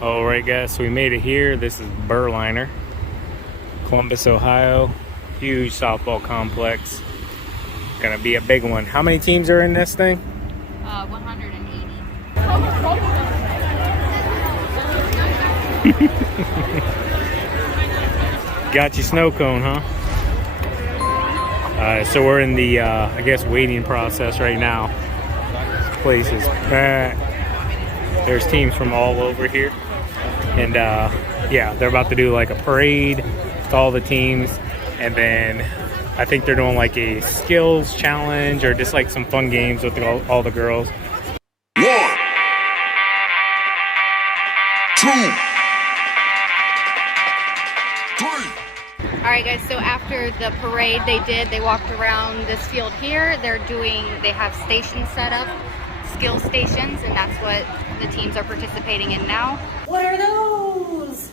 Alright guys, so we made it here. This is Berliner, Columbus, Ohio. Huge softball complex. Gonna be a big one. How many teams are in this thing? 180. Got your snow cone, huh? So we're in the, I guess, waiting process right now. This place is packed. There's teams from all over here. And yeah, they're about to do like a parade with all the teams. And then I think they're doing like a skills challenge or just like some fun games with all the girls. 1, 2. All right, guys. So after the parade, they walked around this field here. They have stations set up, skill stations, and that's what the teams are participating in now. What are those?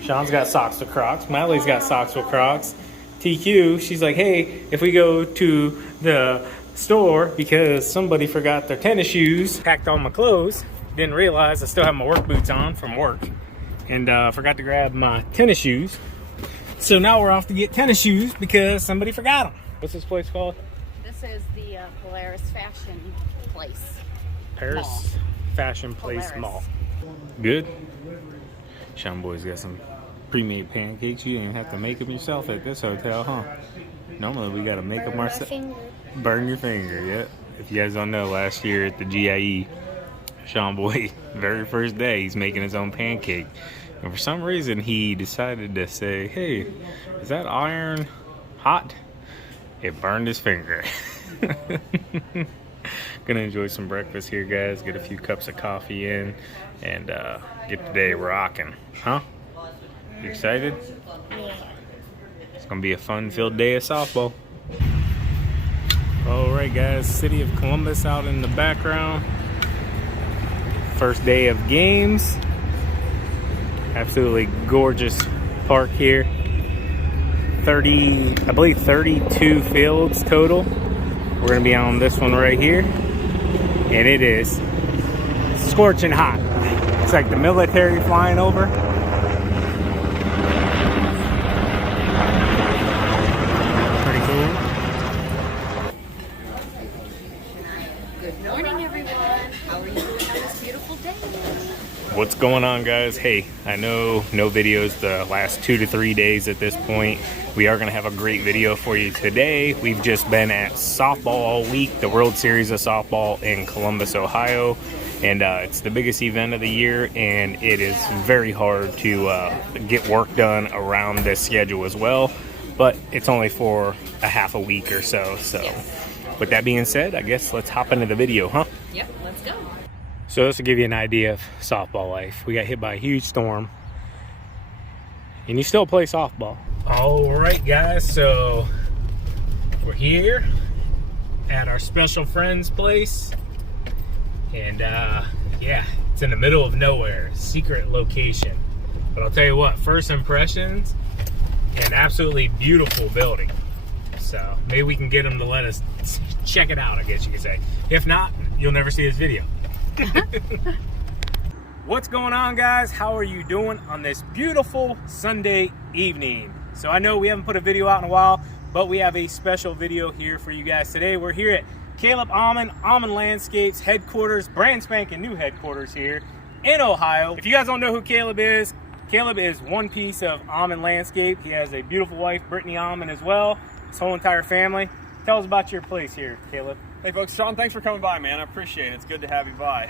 Sean's got socks with Crocs. Miley's got socks with Crocs. TQ, she's like, hey, if we go to the store because somebody forgot their tennis shoes, packed on my clothes, didn't realize I still have my work boots on from work, and forgot to grab my tennis shoes. So now we're off to get tennis shoes because somebody forgot them. What's this place called? This is the Polaris Fashion Place. Paris Mall. Fashion Place Polaris. Mall. Good. Sean boy's got some pre-made pancakes. You didn't have to make them yourself at this hotel, huh? Normally we gotta make them ourselves. Burn your finger, yeah. If you guys don't know, last year at the GIE, Sean boy, very first day, he's making his own pancake. And for some reason, he decided to say, hey, is that iron hot? It burned his finger. Gonna enjoy some breakfast here, guys. Get a few cups of coffee in and get the day rocking. Huh? You excited? Yeah. It's gonna be a fun-filled day of softball. Alright guys, City of Columbus out in the background. First day of games. Absolutely gorgeous park here. I believe 32 fields total. We're gonna be on this one right here. And it is scorching hot. It's like the military flying over. Pretty cool. Good morning, everyone. How are you doing on this beautiful day? What's going on, guys? Hey, I know no videos the last 2 to 3 days at this point. We are going to have a great video for you today. We've just been at softball all week, the World Series of Softball in Columbus, Ohio. And it's the biggest event of the year, and it is very hard to get work done around this schedule as well. But it's only for a half a week or so. So with that being said, I guess let's hop into the video, huh? Yep, let's go. So this will give you an idea of softball life. We got hit by a huge storm, and you still play softball. All right, guys, so we're here at our special friend's place, and yeah, it's in the middle of nowhere, secret location. But I'll tell you what, first impressions, an absolutely beautiful building. So maybe we can get them to let us check it out, I guess you could say. If not, you'll never see this video. What's going on, guys? How are you doing on this beautiful Sunday evening? So I know we haven't put a video out in a while, but we have a special video here for you guys today. We're here at Caleb Almond Landscapes headquarters, brand spanking new headquarters here in Ohio. If you guys don't know who Caleb is one piece of Almond Landscape. He has a beautiful wife, Brittany Almond, as well. His whole entire family. Tell us about your place here, Caleb. Hey folks, Sean, thanks for coming by, man. I appreciate it. It's good to have you by.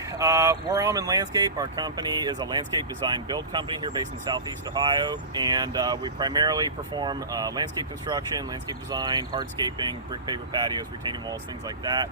We're Almond Landscape. Our company is a landscape design build company here based in Southeast Ohio, and we primarily perform landscape construction, landscape design, hardscaping, brick paver patios, retaining walls, things like that.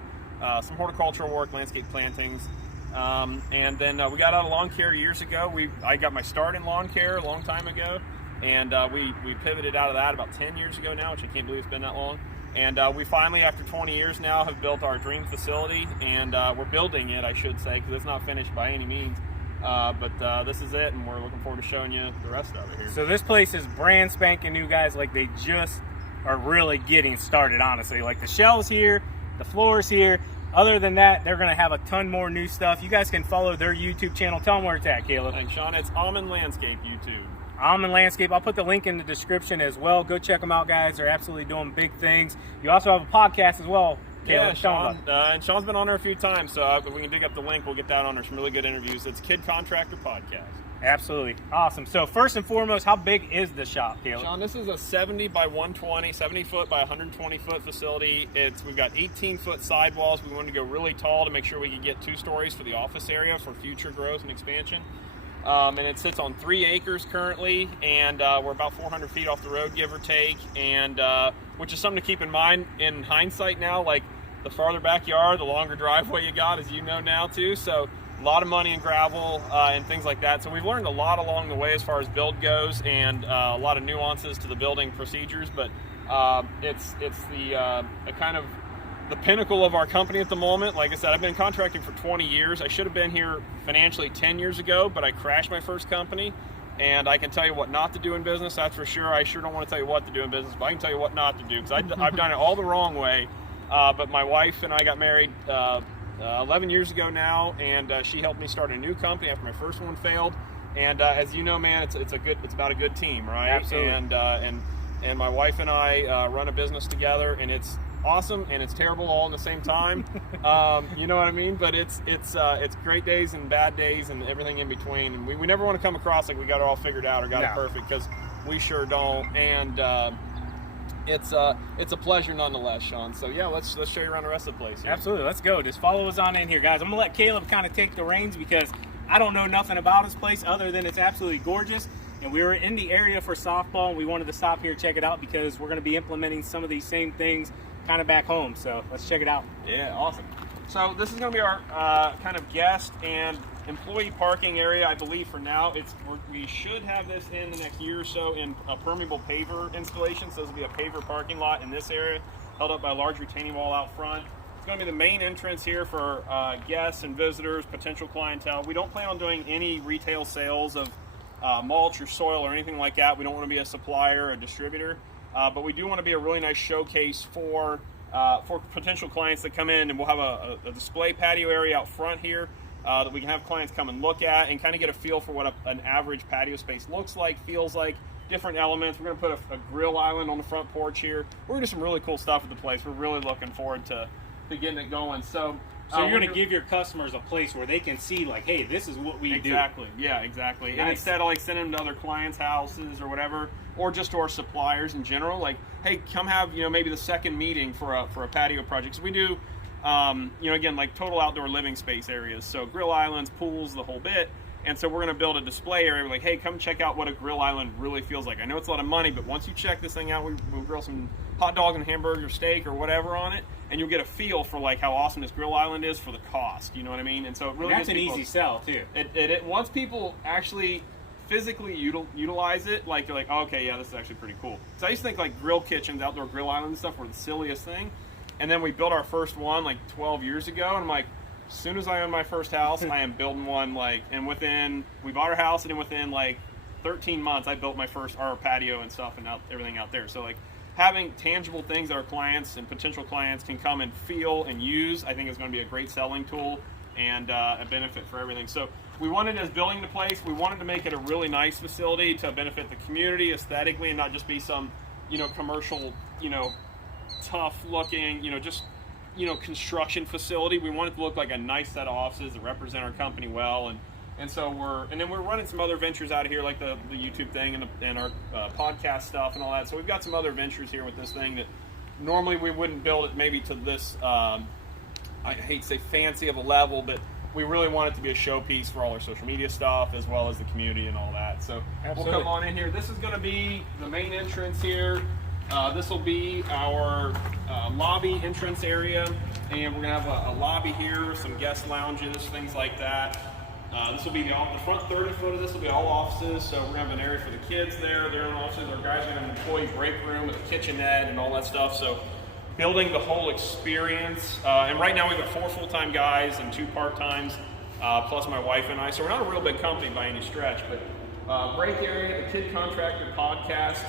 Some horticultural work, landscape plantings, and then we got out of lawn care years ago. I got my start in lawn care a long time ago, and we pivoted out of that about 10 years ago now, which I can't believe it's been that long. And we finally, after 20 years now, have built our dream facility, and we're building it, I should say, because it's not finished by any means. But this is it, and we're looking forward to showing you the rest of it here. So this place is brand spanking new, guys. Like, they just are really getting started, honestly. Like, the shelves here, the floors here, Other than that, they're going to have a ton more new stuff. You guys can follow their YouTube channel. Tell them where it's at, Caleb. Thanks, Sean. It's Almond Landscape YouTube. Almond Landscape. I'll put the link in the description as well. Go check them out, guys. They're absolutely doing big things. You also have a podcast as well, Caleb. Yeah, Sean. And Sean's been on there a few times, so if we can dig up the link, we'll get that on there. Some really good interviews. It's Kid Contractor Podcast. Absolutely. Awesome. So first and foremost, how big is the shop, Caleb? Sean, this is a 70 by 120, 70 foot by 120 foot facility. We've got 18 foot sidewalls. We wanted to go really tall to make sure we could get 2 stories for the office area for future growth and expansion. And it sits on 3 acres currently, and we're about 400 feet off the road, give or take, and which is something to keep in mind in hindsight now. Like, the farther back you are, the longer driveway you got, as you know now too. So a lot of money in gravel and things like that. So we've learned a lot along the way as far as build goes, and a lot of nuances to the building procedures. But it's the kind of the pinnacle of our company at the moment. Like I said, I've been contracting for 20 years. I should have been here financially 10 years ago, but I crashed my first company. And I can tell you what not to do in business, that's for sure. I sure don't want to tell you what to do in business, but I can tell you what not to do, because I've done it all the wrong way. But my wife and I got married 11 years ago now, and she helped me start a new company after my first one failed. And as you know, man, it's about a good team, right? Absolutely. And my wife and I run a business together, and it's awesome and it's terrible all in the same time. You know what I mean? But it's great days and bad days and everything in between. And we never want to come across like we got it all figured out or got it perfect, because we sure don't. And it's a pleasure nonetheless, Sean. So yeah, let's show you around the rest of the place here. Absolutely. Let's go. Just follow us on in here, guys. I'm gonna let Caleb kind of take the reins, because I don't know nothing about this place other than it's absolutely gorgeous. And we were in the area for softball, and we wanted to stop here and check it out, because we're going to be implementing some of these same things kind of back home. So let's check it out. Yeah, awesome. So this is going to be our kind of guest and employee parking area, I believe, for now. We should have this in the next year or so in a permeable paver installation. So this will be a paver parking lot in this area, held up by a large retaining wall out front. It's going to be the main entrance here for guests and visitors, potential clientele. We don't plan on doing any retail sales of mulch or soil or anything like that. We don't want to be a supplier, a distributor, but we do want to be a really nice showcase for potential clients that come in. And we'll have a display patio area out front here that we can have clients come and look at and kind of get a feel for what an average patio space looks like, feels like, different elements. We're going to put a grill island on the front porch here. We're going to do some really cool stuff at the place. We're really looking forward to getting it going. So you're going to give your customers a place where they can see, like, hey, this is what we do. Exactly. Yeah, exactly. Nice. And instead of like sending them to other clients' houses or whatever, or just to our suppliers in general, like, hey, come have, maybe the second meeting for a patio project. So we do, again, like total outdoor living space areas. So grill islands, pools, the whole bit. And so we're going to build a display area. We're like, hey, come check out what a grill island really feels like. I know it's a lot of money, but once you check this thing out, we'll grill some hot dog and hamburger, steak, or whatever on it, and you'll get a feel for like how awesome this grill island is for the cost. You know what I mean? And so it really that's an easy sell too. It once people actually physically utilize it, like they're like, oh, okay, yeah, this is actually pretty cool. So I used to think like grill kitchens, outdoor grill islands and stuff were the silliest thing. And then we built our first one like 12 years ago, and I'm like, as soon as I own my first house, I am building one. And we bought our house, and then within like 13 months, I built our patio and stuff and everything out there. So like having tangible things that our clients and potential clients can come and feel and use, I think is going to be a great selling tool and a benefit for everything. So we wanted, as building the place, we wanted to make it a really nice facility to benefit the community aesthetically and not just be some, commercial, tough looking, construction facility. We want it to look like a nice set of offices that represent our company well, and so we're running some other ventures out of here, like the YouTube thing and our podcast stuff and all that. So we've got some other ventures here with this thing that normally we wouldn't build it maybe to this I hate to say fancy of a level, but we really want it to be a showpiece for all our social media stuff as well as the community and all that. So Absolutely. We'll come on in here. This is going to be the main entrance here. This will be our lobby entrance area, and we're going to have a lobby here, some guest lounges, things like that. This will be the front 30 foot of this will be all offices, so we're going to have an area for the kids there. They're in offices. Our guys are going to have an employee break room with a kitchenette and all that stuff. So building the whole experience. And right now we've got 4 full-time guys and 2 part-times, plus my wife and I. So we're not a real big company by any stretch, but break area, the Kid Contractor Podcast,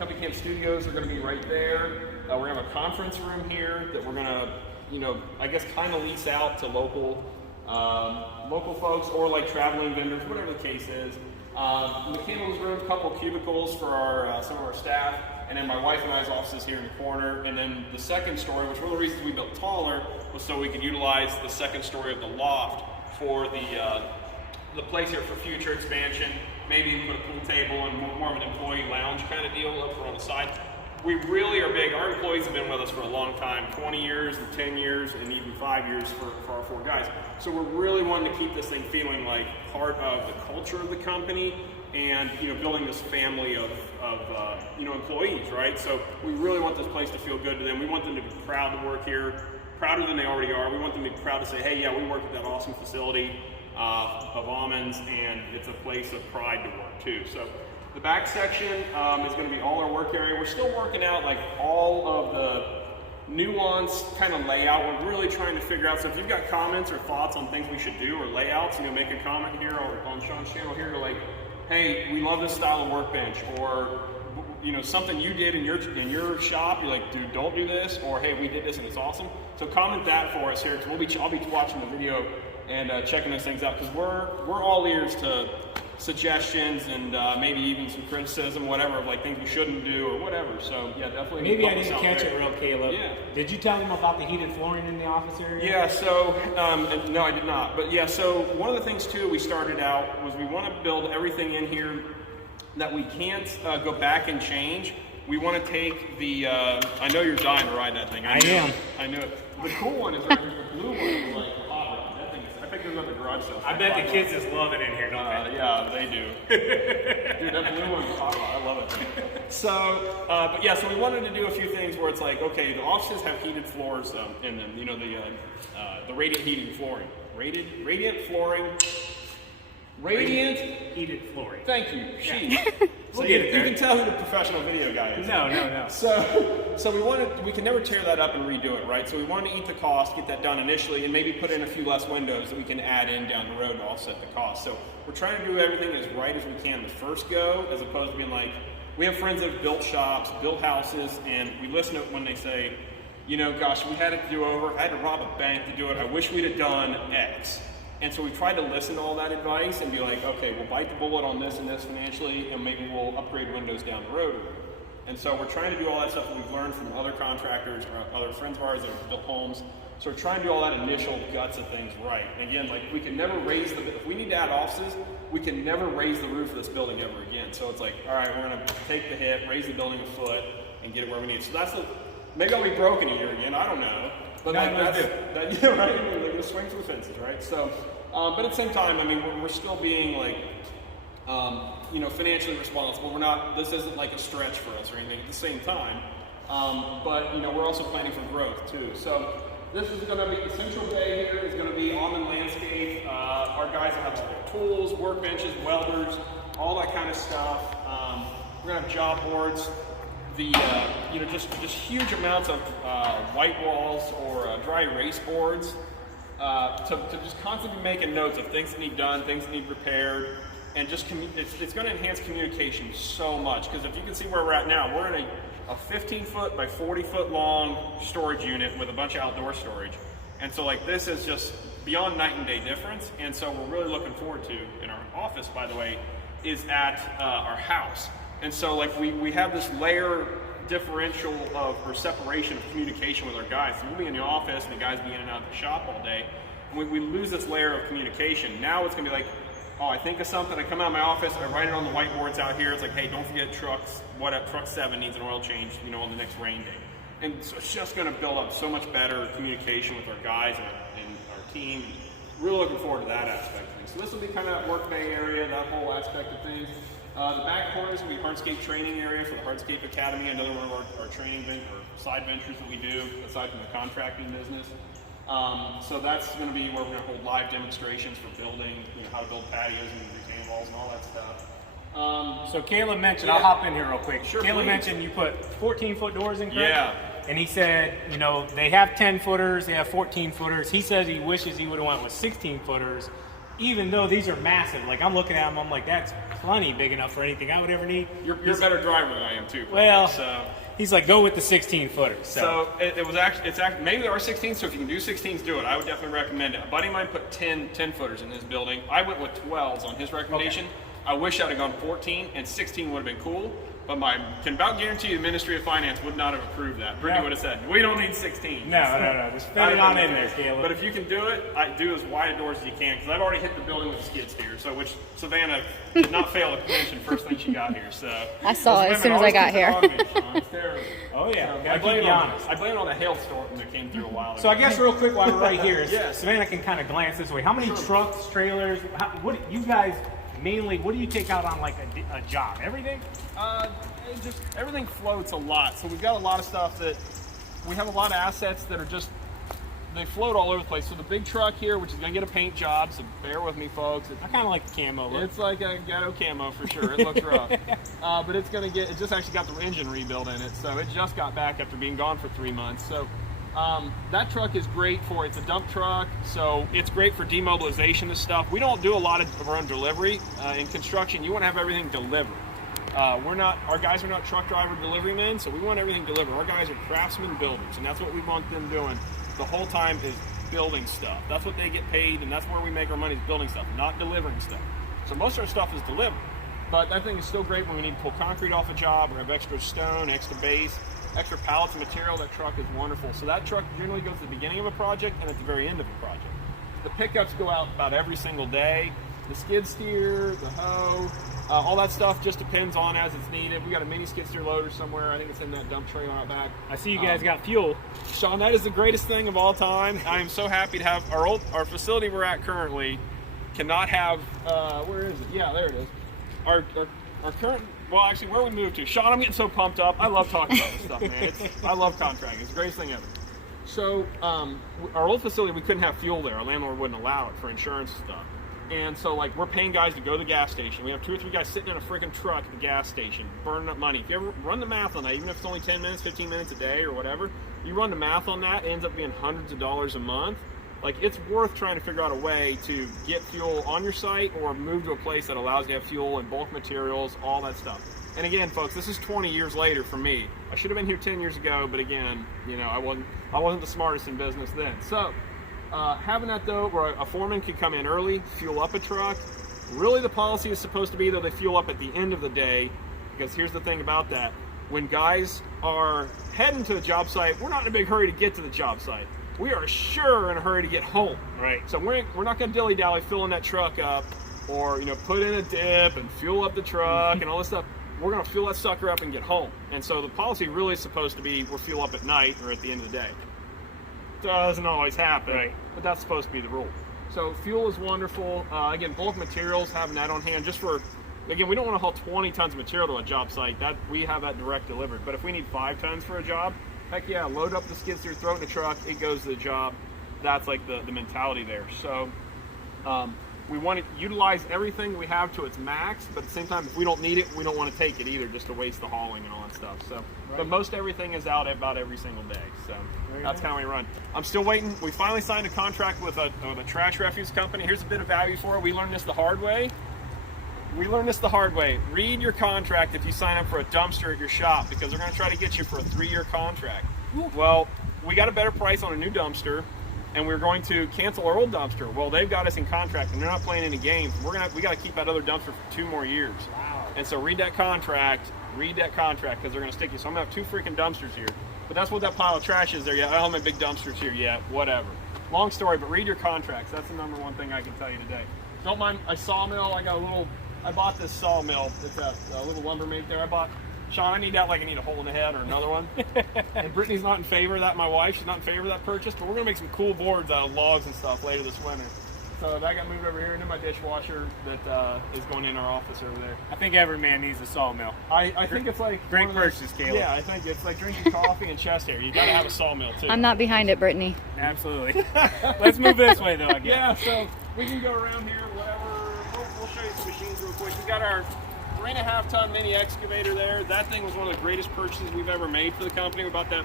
Company Camp Studios are going to be right there. We're going to have a conference room here that we're going to I guess kind of lease out to local folks or like traveling vendors, whatever the case is. Mechanical room, couple cubicles for some of our staff, and then my wife and I's offices here in the corner. And then the second story, which one of the reasons we built taller was so we could utilize the second story of the loft for the place here for future expansion. Maybe put a pool table and more of an employee lounge kind of deal up on the side. We really are big. Our employees have been with us for a long time, 20 years and 10 years and even 5 years for our 4 guys. So we're really wanting to keep this thing feeling like part of the culture of the company and building this family of employees, right? So we really want this place to feel good to them. We want them to be proud to work here, prouder than they already are. We want them to be proud to say, hey, yeah, we work at that awesome facility of almonds, and it's a place of pride to work too. So the back section is going to be all our work area. We're still working out like all of the nuanced kind of layout. We're really trying to figure out. So if you've got comments or thoughts on things we should do or layouts, make a comment here or on Sean's channel here, like, hey, we love this style of workbench, or something you did in your shop. You're like, dude, don't do this, or hey, we did this and it's awesome. So comment that for us here, because I'll be watching the video and checking those things out, because we're all ears to suggestions and maybe even some criticism, whatever, of like things we shouldn't do or whatever. So yeah, definitely. Maybe I didn't catch it real, Caleb. Yeah. Did you tell them about the heated flooring in the office area? Yeah. So no, I did not. But yeah. So one of the things too we started out was we want to build everything in here that we can't go back and change. We want to take the. I know you're dying to ride that thing. I am. I know it. The cool one is right here. The blue one is like hot rod. That thing is. I think there's another garage sale. I bet the kids just love it in here, don't they? Yeah, they do. Dude, that blue one's hot rod. I love it. So, but yeah, so we wanted to do a few things where it's like, okay, the offices have heated floors in them. The radiant heating flooring. Radiant flooring. Radiant heated flooring. Thank you. Yeah. So you can tell who the professional video guy is. No. So we can never tear that up and redo it, right? So we wanted to eat the cost, get that done initially, and maybe put in a few less windows that we can add in down the road to offset the cost. So we're trying to do everything as right as we can the first go, as opposed to being like, we have friends that have built shops, built houses, and we listen to it when they say, gosh, we had it to do over. I had to rob a bank to do it. I wish we'd have done X. And so we tried to listen to all that advice and be like, okay, we'll bite the bullet on this and this financially, and maybe we'll upgrade windows down the road. And so we're trying to do all that stuff that we've learned from other contractors or other friends of ours that have built homes. So we're trying to do all that initial guts of things right. And again, like we can never raise if we need to add offices, we can never raise the roof of this building ever again. So it's like, all right, we're gonna take the hit, raise the building a foot, and get it where we need. So that's maybe I'll be broken a year again, I don't know. But right? Like the swings with fences, right? So, but at the same time, I mean, we're still being like, financially responsible. We're not. This isn't like a stretch for us or anything. At the same time, but we're also planning for growth too. So this is going to be the central bay here. Is going to be Almond Landscape. Our guys have all their tools, workbenches, welders, all that kind of stuff. We're going to have job boards. The just huge amounts of white walls or dry erase boards to just constantly be making notes of things that need done, things that need repaired, and just it's going to enhance communication so much. Because if you can see where we're at now, we're in a 15-foot by 40-foot long storage unit with a bunch of outdoor storage, and so like this is just beyond night and day difference. And so we're really looking forward to, in our office, by the way, is at our house. And so like we have this layer differential or separation of communication with our guys. So we'll be in the office and the guys be in and out of the shop all day. And we lose this layer of communication. Now it's gonna be like, oh, I think of something, I come out of my office, I write it on the whiteboards out here. It's like, hey, don't forget truck 7 needs an oil change, on the next rain day. And so it's just gonna build up so much better communication with our guys and our team. Really looking forward to that aspect of things. So this will be kind of that work bay area, that whole aspect of things. The back corners will be hardscape training area for the Hardscape Academy, another one of our training or side ventures that we do, aside from the contracting business. So that's going to be where we're going to hold live demonstrations for building, how to build patios and retaining walls and all that stuff. So Caleb mentioned, I'll hop in here real quick. Sure, Caleb please. mentioned you put 14-foot doors in, correct? Yeah. And he said, they have 10-footers, they have 14-footers. He says he wishes he would have went with 16-footers, even though these are massive. Like, I'm looking at them, I'm like, that's plenty big enough for anything I would ever need. You're a better driver than I am, too. Well, so. He's like, go with the 16-footer. So it was actually, maybe there are 16s, so if you can do 16s, do it. I would definitely recommend it. A buddy of mine put 10-footers in his building. I went with 12s on his recommendation. Okay. I wish I'd have gone 14, and 16 would have been cool, but I can about guarantee you the Ministry of Finance would not have approved that. Brittany would have said, we don't need 16. No. Just fit it on in there, Caleb. But if you can do it, I do as wide doors as you can, because I've already hit the building with a skid steer, so which Savannah did not fail to mention first thing she got here. So I saw it as soon as I got here. It's terrible. Oh, yeah. I blame it on the hailstorm that came through a while ago. So I guess real quick while we're right here, Yes. Savannah can kind of glance this way. How many trucks, trailers, what you guys mainly, what do you take out on like a job? Everything? Just everything floats a lot. So we've got a lot of stuff that we have a lot of assets that are just, they float all over the place. So the big truck here, which is going to get a paint job, so bear with me, folks. I kind of like the camo look. It's like a ghetto camo for sure. It looks rough. But it's going to get, it just actually got the engine rebuilt in it. So it just got back after being gone for 3 months. So that truck is great for, it's a dump truck, so it's great for demobilization of stuff. We don't do a lot of our own delivery. In construction, you want to have everything delivered. Our guys are not truck driver delivery men, so we want everything delivered. Our guys are craftsmen builders, and that's what we want them doing the whole time is building stuff. That's what they get paid, and that's where we make our money is building stuff, not delivering stuff. So most of our stuff is delivered, but that thing is still great when we need to pull concrete off a job or have extra stone, extra base, extra pallets of material. That truck is wonderful. So that truck generally goes at the beginning of a project and at the very end of a project. The pickups go out about every single day. The skid steer, the hoe, all that stuff just depends on as it's needed. We got a mini skid steer loader somewhere. I think it's in that dump trailer out back. I see you guys got fuel. Sean, that is the greatest thing of all time. I am so happy to have our facility we're at currently cannot have, where is it? Yeah, there it is. Our current, well, actually, where we moved to. Sean, I'm getting so pumped up. I love talking about this stuff, man. I love contracting. It's the greatest thing ever. So, our old facility, we couldn't have fuel there. Our landlord wouldn't allow it for insurance stuff. And so, like, we're paying guys to go to the gas station. We have 2 or 3 guys sitting in a freaking truck at the gas station, burning up money. If you ever run the math on that, even if it's only 10 minutes, 15 minutes a day or whatever, you run the math on that, it ends up being hundreds of dollars a month. Like, it's worth trying to figure out a way to get fuel on your site or move to a place that allows you to have fuel and bulk materials, all that stuff. And again, folks, this is 20 years later for me. I should have been here 10 years ago, but again, you know, I wasn't the smartest in business then. So, having that though, where a foreman could come in early, fuel up a truck. Really the policy is supposed to be though they fuel up at the end of the day, because here's the thing about that. When guys are heading to the job site, we're not in a big hurry to get to the job site. We are sure in a hurry to get home. Right. So we're not going to dilly-dally filling that truck up or, you know, put in a dip and fuel up the truck and all this stuff. We're going to fuel that sucker up and get home. And so the policy really is supposed to be we'll fuel up at night or at the end of the day. Doesn't always happen, right, but that's supposed to be the rule. So fuel is wonderful. Again, bulk materials, having that on hand just for, again, we don't want to haul 20 tons of material to a job site. That we have that direct delivered. But if we need 5 tons for a job, heck yeah, load up the skid steer, throw it in the truck, it goes to the job. That's like the mentality there. So we want to utilize everything we have to its max, but at the same time, if we don't need it, we don't want to take it either, just to waste the hauling and all that stuff. So, but most everything is out about every single day. So that's how we run. I'm still waiting. We finally signed a contract with a trash refuse company. Here's a bit of value for it. We learned this the hard way. Read your contract if you sign up for a dumpster at your shop, because they're going to try to get you for a 3-year contract. Well, we got a better price on a new dumpster, and we're going to cancel our old dumpster. Well, they've got us in contract, and they're not playing any games. We got to keep that other dumpster for 2 more years. Wow. And so read that contract, because they're going to stick you. So I'm going to have 2 freaking dumpsters here. But that's what that pile of trash is there yet. I don't have my big dumpsters here yet, whatever. Long story, but read your contracts. That's the #1 thing I can tell you today. Don't mind a sawmill. I bought this sawmill. It's a little lumber mate there. Sean, I need that like I need a hole in the head or another one. And Brittany's not in favor of that. My wife, she's not in favor of that purchase. But we're going to make some cool boards out of logs and stuff later this winter. So that got moved over here into my dishwasher that is going in our office over there. I think every man needs a sawmill. I think it's like great purchase, Caleb. Yeah, I think it's like drinking coffee and chest hair. You got to have a sawmill too. I'm not behind it, Brittany. Absolutely. Let's move this way though, I guess. Yeah, so we can go around here, whatever. We'll show you some machines real quick. We got our 3.5-ton mini excavator there. That thing was one of the greatest purchases we've ever made for the company. We bought that,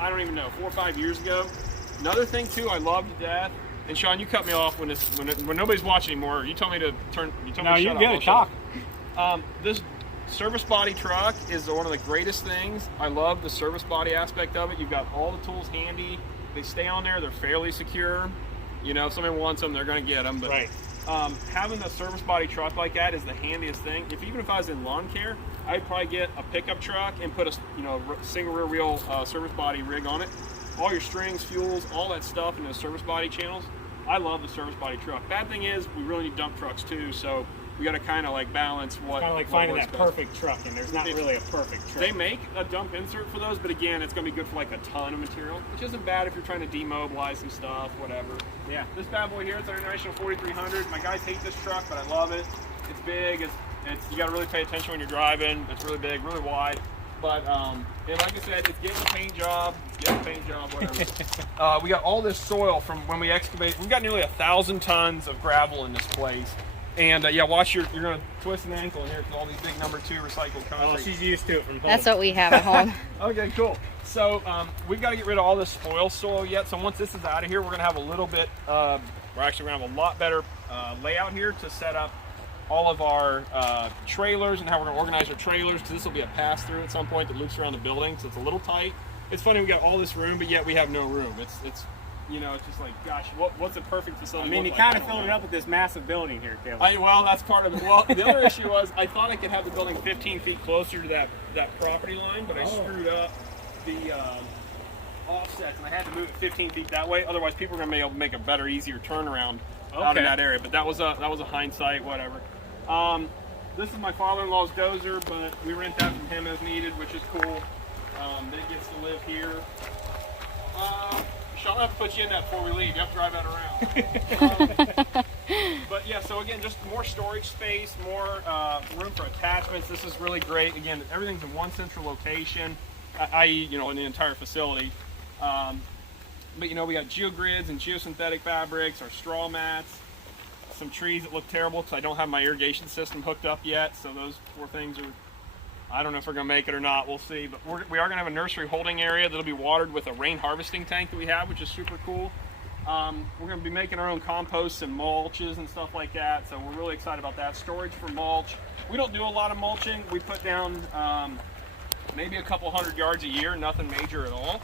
I don't even know, 4 or 5 years ago. Another thing too, I love to death. And Sean, you cut me off when nobody's watching anymore. You told me to turn. You told me to shut you up. get to talk. Service body truck is one of the greatest things. I love the service body aspect of it. You've got all the tools handy. They stay on there. They're fairly secure. You know, if somebody wants them, they're going to get them. But Right. Having a service body truck like that is the handiest thing. Even if I was in lawn care, I'd probably get a pickup truck and put a single rear wheel service body rig on it. All your strings, fuels, all that stuff in those service body channels. I love the service body truck. Bad thing is we really need dump trucks too, so we got to kind of like balance what. Kind of like what finding works that best. perfect truck, and there's not really a perfect truck. They make a dump insert for those, but again, it's going to be good for like a ton of material, which isn't bad if you're trying to demobilize some stuff, whatever. Yeah. This bad boy here, it's our International 4300. My guys hate this truck, but I love it. It's big. It's you got to really pay attention when you're driving. It's really big, really wide. But and like I said, it's getting a paint job, whatever. We got all this soil from when we excavate. We've got nearly 1,000 tons of gravel in this place. And yeah, watch you're going to twist an ankle in here because all these big number 2 recycled concrete. Oh, she's used to it from home. That's what we have at home. Okay, cool. So we've got to get rid of all this spoil soil yet. So once this is out of here, we're going to have a little bit, we're actually going to have a lot better layout here to set up all of our trailers and how we're going to organize our trailers, because this will be a pass-through at some point that loops around the building, so it's a little tight. It's funny, we got all this room, but yet we have no room. It's you know, it's just like, gosh, what's a perfect facility? I mean, you kind of filled it up with this massive building here, Caleb. Well, that's part of it. Well, the other issue was I thought I could have the building 15 feet closer to that property line, but I screwed up the offsets, and I had to move it 15 feet that way. Otherwise, people are going to be able to make a better, easier turnaround out in that area. But that was a hindsight, whatever. This is my father-in-law's dozer, but we rent that from him as needed, which is cool. Then it gets to live here. Sean, I'll have to put you in that before we leave. You have to drive that around. But yeah, so again, just more storage space, more room for attachments. This is really great. Again, everything's in one central location, i.e., you know, in the entire facility. But you know, we got geogrids and geosynthetic fabrics, our straw mats, some trees that look terrible because I don't have my irrigation system hooked up yet. So those 4 things are, I don't know if we're going to make it or not. We'll see. But we are going to have a nursery holding area that'll be watered with a rain harvesting tank that we have, which is super cool. We're going to be making our own composts and mulches and stuff like that. So we're really excited about that. Storage for mulch. We don't do a lot of mulching. We put down maybe a couple 100 yards a year, nothing major at all.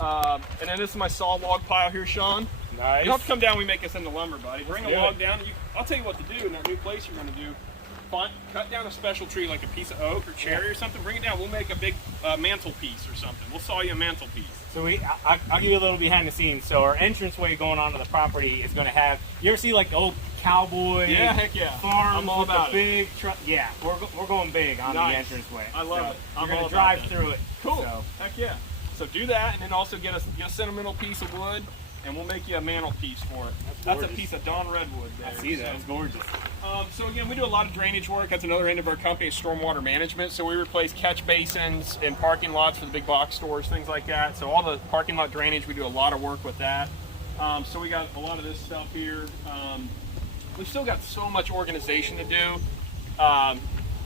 And then this is my saw log pile here, Sean. Nice. You don't have to come down, we make us into lumber, buddy. Bring a log down. I'll tell you what to do in that new place you're going to do. Cut down a special tree like a piece of oak or cherry or something. Bring it down. We'll make a big mantelpiece or something. We'll saw you a mantelpiece. So I'll give you a little behind the scenes. So our entranceway going onto the property is going to have, you ever see like the old cowboy heck farms I'm all with about the big truck? Yeah, we're going big on Nice. the entranceway. I love it. You're I'm going all to drive about that. through it. Cool. So. Heck yeah. So do that, and then also get a sentimental piece of wood, and we'll make you a mantelpiece for it. That's a gorgeous. piece of Dawn redwood there. I see that. It's gorgeous. So again, we do a lot of drainage work. That's another end of our company, is stormwater management. So we replace catch basins in parking lots for the big box stores, things like that. So all the parking lot drainage, we do a lot of work with that. So we got a lot of this stuff here. We've still got so much organization to do.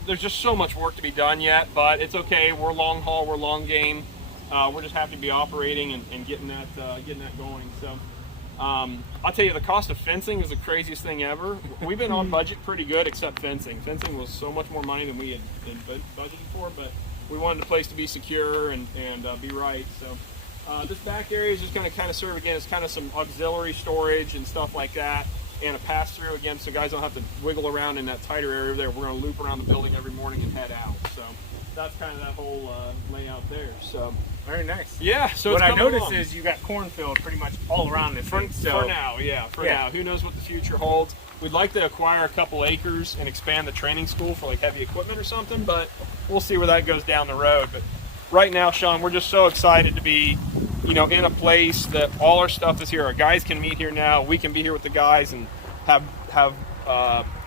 There's just so much work to be done yet, but it's okay. We're long haul, we're long game. We're just happy to be operating and getting that going. So I'll tell you, the cost of fencing is the craziest thing ever. We've been on budget pretty good, except fencing. Fencing was so much more money than we had budgeted for, but we wanted the place to be secure and be right. So this back area is just going to kind of serve again as kind of some auxiliary storage and stuff like that, and a pass through again, so guys don't have to wiggle around in that tighter area there. We're going to loop around the building every morning and head out. So that's kind of that whole layout there. So very nice. yeah. So what it's I noticed along. is you got cornfield pretty much all around this thing. So For now, yeah. For now, who knows what the future holds? We'd like to acquire a couple acres and expand the training school for like heavy equipment or something, but we'll see where that goes down the road. But right now, Sean, we're just so excited to be, you know, in a place that all our stuff is here. Our guys can meet here now. We can be here with the guys and have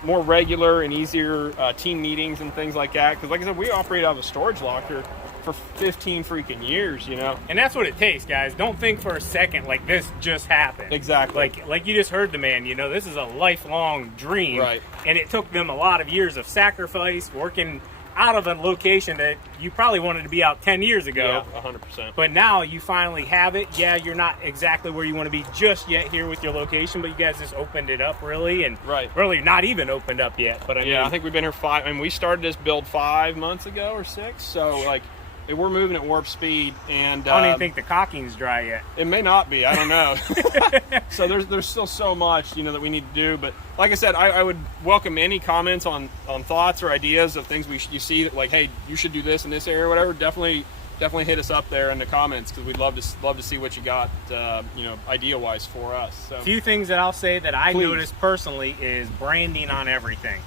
more regular and easier team meetings and things like that. Because like I said, we operate out of a storage locker for 15 freaking years, you know. And that's what it takes, guys. Don't think for a second like this just happened. Exactly. Like you just heard the man, you know, this is a lifelong dream. Right. And it took them a lot of years of sacrifice, working out of a location that you probably wanted to be out 10 years ago. Yeah, 100%. But now you finally have it. Yeah, you're not exactly where you want to be just yet here with your location, but you guys just opened it up really, and really not even opened up yet. But I think we've been here and we started this build 5 months ago or 6. So like, we're moving at warp speed, and I don't even think the caulking's dry yet. It may not be. I don't know. So there's still so much that we need to do. But like I said, I would welcome any comments on thoughts or ideas of things you see that, like, hey, you should do this in this area or whatever. Definitely hit us up there in the comments, because we'd love to see what you got idea wise for us. So a few things that I'll say that I noticed personally is branding on everything,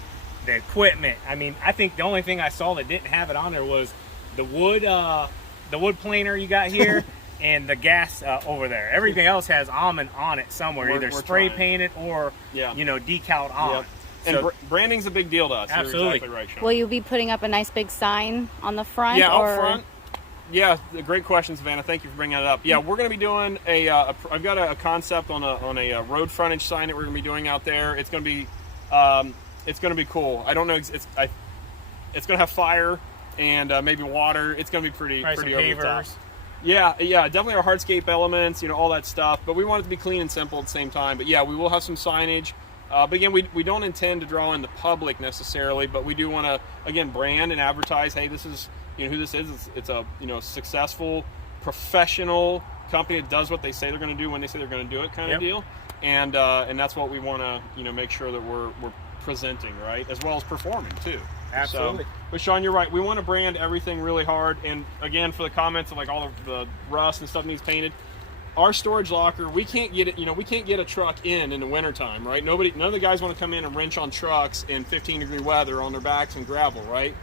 the equipment. I mean, I think the only thing I saw that didn't have it on there was the wood planer you got here and the gas over there. Everything else has almond on it somewhere, either spray painted or decaled on. And so, branding's a big deal to us. Absolutely. You're exactly right, Sean. Will you be putting up a nice big sign on the front? Yeah, out front. Yeah, great question, Savannah. Thank you for bringing that up. Yeah, we're going to be doing I've got a concept on a road frontage sign that we're going to be doing out there. It's going to be cool. I don't know. It's going to have fire and maybe water. It's going to be pretty over the top. Yeah, definitely our hardscape elements, all that stuff. But we want it to be clean and simple at the same time. But yeah, we will have some signage. But again, we don't intend to draw in the public necessarily, but we do want to, again, brand and advertise, hey, this is who this is. It's a successful, professional company that does what they say they're going to do when they say they're going to do it, kind of deal. And that's what we want to make sure that we're presenting, right, as well as performing too. Absolutely. So, but Sean, you're right. We want to brand everything really hard. And again, for the comments of like all of the rust and stuff needs painted, our storage locker, we can't get it. We can't get a truck in the wintertime, right? None of the guys want to come in and wrench on trucks in 15-degree weather on their backs and gravel, right?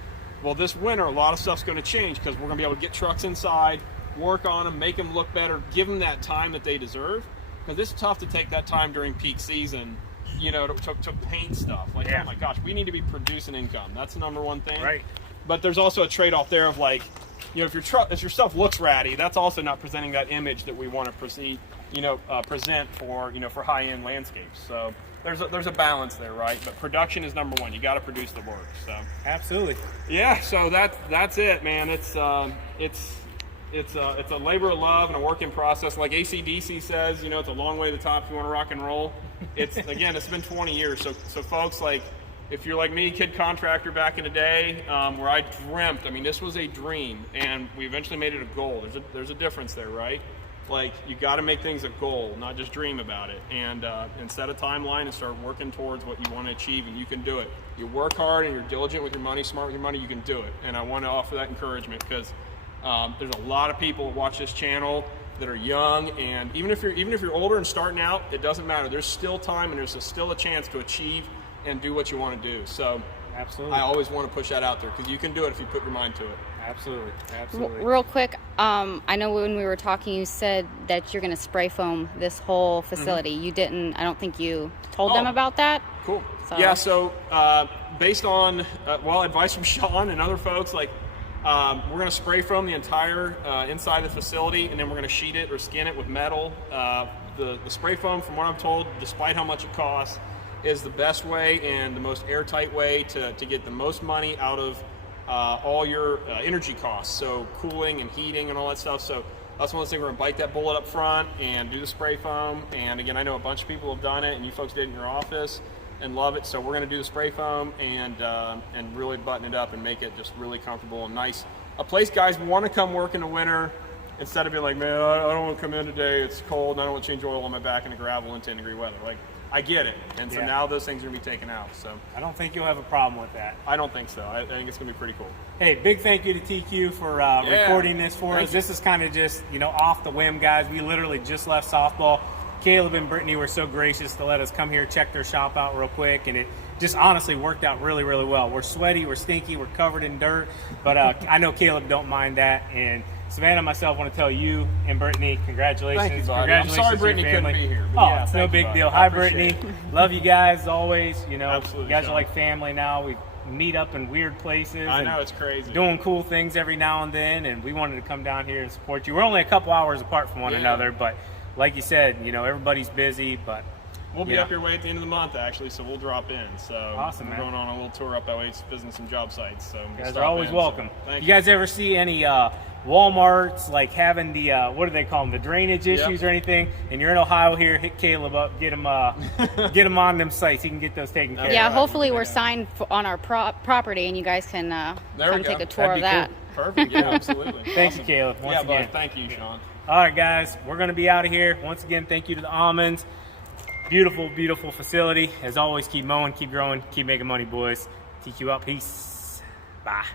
Well, this winter, a lot of stuff's going to change, because we're going to be able to get trucks inside, work on them, make them look better, give them that time that they deserve. Because it's tough to take that time during peak season, to paint stuff. Like, oh my gosh, we need to be producing income. That's the number one thing. Right. But there's also a trade-off there of like, if your stuff looks ratty, that's also not presenting that image that we want to present for high-end landscapes. So there's a balance there, right? But production is number one. You got to produce the work. So absolutely. Yeah. So that's it, man. It's a labor of love and a work in process. Like AC/DC says, it's a long way to the top if you want to rock and roll. It's been 20 years. So folks, like, if you're like me, kid contractor back in the day, where I dreamt, this was a dream, and we eventually made it a goal. There's a difference there, right? Like, you got to make things a goal, not just dream about it. And set a timeline and start working towards what you want to achieve, and you can do it. You work hard and you're diligent with your money, smart with your money, you can do it. And I want to offer that encouragement, because there's a lot of people that watch this channel that are young, and even if you're older and starting out, it doesn't matter. There's still time, and there's still a chance to achieve and do what you want to do. So absolutely, I always want to push that out there, because you can do it if you put your mind to it. Absolutely. Real quick, I know when we were talking, you said that you're going to spray foam this whole facility. You didn't. I don't think you told them about that. Cool. So based on advice from Sean and other folks, like, we're going to spray foam the entire inside of the facility, and then we're going to sheet it or skin it with metal. The spray foam, from what I'm told, despite how much it costs, is the best way and the most airtight way to get the most money out of all your energy costs, so cooling and heating and all that stuff. So that's one of those things. We're going to bite that bullet up front and do the spray foam. And again, I know a bunch of people have done it, and you folks did it in your office and love it. So we're going to do the spray foam and really button it up and make it just really comfortable and nice. A place guys want to come work in the winter, instead of being like, man, I don't want to come in today, it's cold, and I don't want to change oil on my back in the gravel in 10-degree weather. Like, I get it. And so now those things are going to be taken out. So I don't think you'll have a problem with that. I don't think so. I think it's going to be pretty cool. Hey, big thank you to TQ for recording this for us. This is kind of just, off the whim, guys. We literally just left softball. Caleb and Brittany were so gracious to let us come here, check their shop out real quick, and it just honestly worked out really, really well. We're sweaty, we're stinky, we're covered in dirt, but I know Caleb don't mind that. And Savannah and myself want to tell you and Brittany, congratulations. Thank you, buddy. Congratulations. I'm sorry Brittany couldn't be here. Oh, it's no big deal. Hi, Brittany. Love you guys always. Absolutely, you guys Sean. are like family now. We meet up in weird places. I know, it's crazy. Doing cool things every now and then, and we wanted to come down here and support you. We're only a couple hours apart from one another, but like you said, everybody's busy, but We'll be Yeah. up your way at the end of the month, actually, so we'll drop in. So Awesome, we're man. going on a little tour up that way, visiting some job sites. So You guys are always welcome. Thank You guys ever see any Walmarts like having the what do they call them, the drainage issues or anything? And you're in Ohio here, hit Caleb up, get him on them sites. He can get those taken care Yeah, of. hopefully we're signed on our property and you guys can There come we go. take a tour of That'd that. be Perfect. Yeah, absolutely. Thanks, Awesome. Caleb, once yeah, again. bud. Thank you, Sean. All right, guys, we're going to be out of here. Once again, thank you to the Almonds. Beautiful, beautiful facility. As always, keep mowing, keep growing, keep making money, boys. TQ out. Peace. Bye.